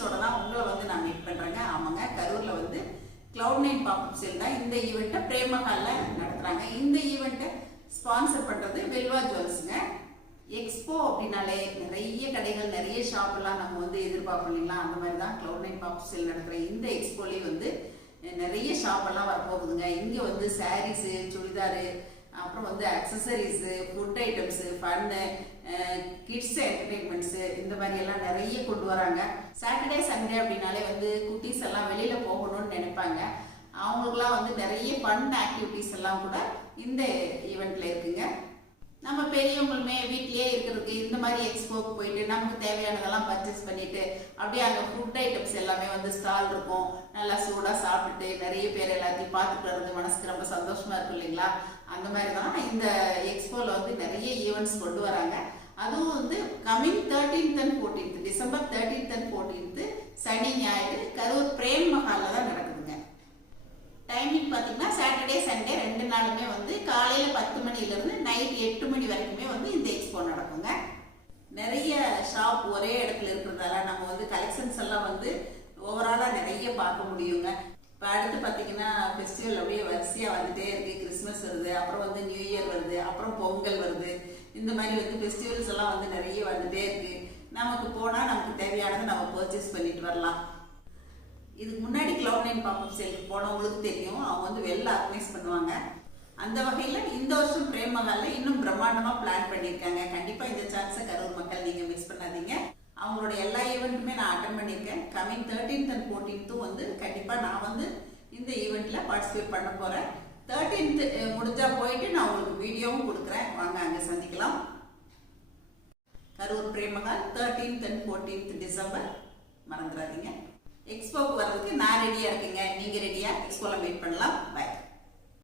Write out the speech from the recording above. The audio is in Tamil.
நியூஸோட தான் உங்களை வந்து நான் மீட் பண்ணுறேங்க. ஆமாங்க, கரூரில் வந்து Cloud9 பாப்அப் சேல் தான் இந்த ஈவெண்ட்டை பிரேமஹாலில் நடத்துகிறாங்க. இந்த ஈவெண்ட்டை ஸ்பான்சர் பண்ணுறது வெல்வா ஜுவல்ஸுங்க. எக்ஸ்போ அப்படின்னாலே நிறைய கடைகள் நிறைய ஷாப் எல்லாம் நம்ம வந்து எதிர்பார்ப்போம் இல்லைங்களா? அந்த மாதிரி தான் Cloud9 பாப்அப் சேல் நடக்கிற இந்த எக்ஸ்போலேயே வந்து நிறைய ஷாப் எல்லாம் வரப்போகுதுங்க. இங்கே வந்து சாரீஸு, சுடிதாரு, அப்புறம் வந்து accessories, food items, fun, kids entertainments, இந்த மாதிரி எல்லாம் நிறைய கொண்டு வராங்க. சாட்டர்டே சண்டே அப்படின்னாலே வந்து குட்டீஸ் எல்லாம் வெளியில போகணும்னு நினைப்பாங்க. அவங்களுக்குலாம் வந்து நிறைய ஃபன் ஆக்டிவிட்டிஸ் எல்லாம் கூட இந்த ஈவெண்ட்ல இருக்குங்க. நம்ம பெரியவங்களுமே வீட்லயே இருக்கிறதுக்கு இந்த மாதிரி எக்ஸ்போக்கு போயிட்டு நமக்கு தேவையானதெல்லாம் பர்ச்சேஸ் பண்ணிட்டு அப்படியே அங்கே ஃபுட் ஐட்டம்ஸ் எல்லாமே வந்து ஸ்டால் இருக்கும். நல்லா சூடாக சாப்பிட்டுட்டு நிறைய பேர் எல்லாத்தையும் பார்த்துட்டு வர்றது மனசுக்கு ரொம்ப சந்தோஷமா இருக்கும் இல்லைங்களா? அந்த மாதிரி தான் இந்த எக்ஸ்போல வந்து நிறைய ஈவெண்ட்ஸ் கொண்டு வராங்க. அதுவும் வந்து coming 13th and 14th December 13th and 14th சனி ஞாயிறு கரூர் பிரேமஹாலில் தான் நடக்குதுங்க. டைமிங் பார்த்தீங்கன்னா சாட்டர்டே சண்டே 2 நாளுமே வந்து காலையில் 10 மணிலேருந்து நைட் 8 மணி வரைக்குமே வந்து இந்த எக்ஸ்போ நடக்குங்க. நிறைய ஷாப் ஒரே இடத்துல இருக்கிறதால நம்ம வந்து கலெக்ஷன்ஸ் எல்லாம் வந்து ஓவராலாக நிறைய பார்க்க முடியுங்க. இப்போ அடுத்து பார்த்தீங்கன்னா ஃபெஸ்டிவல் அப்படியே வரிசையாக வந்துட்டே இருக்கு. கிறிஸ்மஸ் வருது, அப்புறம் வந்து நியூ இயர் வருது, அப்புறம் பொங்கல் வருது. இந்த மாதிரி வந்து ஃபெஸ்டிவல்ஸ் எல்லாம் வந்து நிறைய வந்துட்டே இருக்கு. நமக்கு போனால் நமக்கு தேவையானதை நம்ம பர்ச்சேஸ் பண்ணிட்டு வரலாம். இதுக்கு முன்னாடி Cloud9 பாப்அப் சேலுக்கு போனவங்களுக்கு தெரியும், அவங்க வந்து வெல் ஆர்கனைஸ் பண்ணுவாங்க. அந்த வகையில் இந்த வருஷம் பிரேமஹாலில் இன்னும் பிரம்மாண்டமாக பிளான் பண்ணியிருக்காங்க. கண்டிப்பாக இந்த சான்ஸை கரூர் மக்கள் நீங்கள் மிஸ் பண்ணாதீங்க. அவங்களோட எல்லா ஈவெண்ட்டுமே நான் அட்டன் பண்ணியிருக்கேன். கமிங் 13th and 14th வந்து கண்டிப்பாக நான் வந்து இந்த ஈவெண்ட்டில் பார்ட்டிசிபேட் பண்ண போகிறேன். 13th முடிஞ்சா போயிட்டு நான் உங்களுக்கு வீடியோவும் கொடுக்குறேன். வாங்க அங்கே சந்திக்கலாம். Karur பிரேமஹால் 13th and 14th December மறந்துடாதீங்க. எக்ஸ்போக்கு வர்றதுக்கு நான் ரெடியாக இருக்கேங்க. நீங்கள் ரெடியாக? எக்ஸ்போவில் மீட் பண்ணலாம். பை.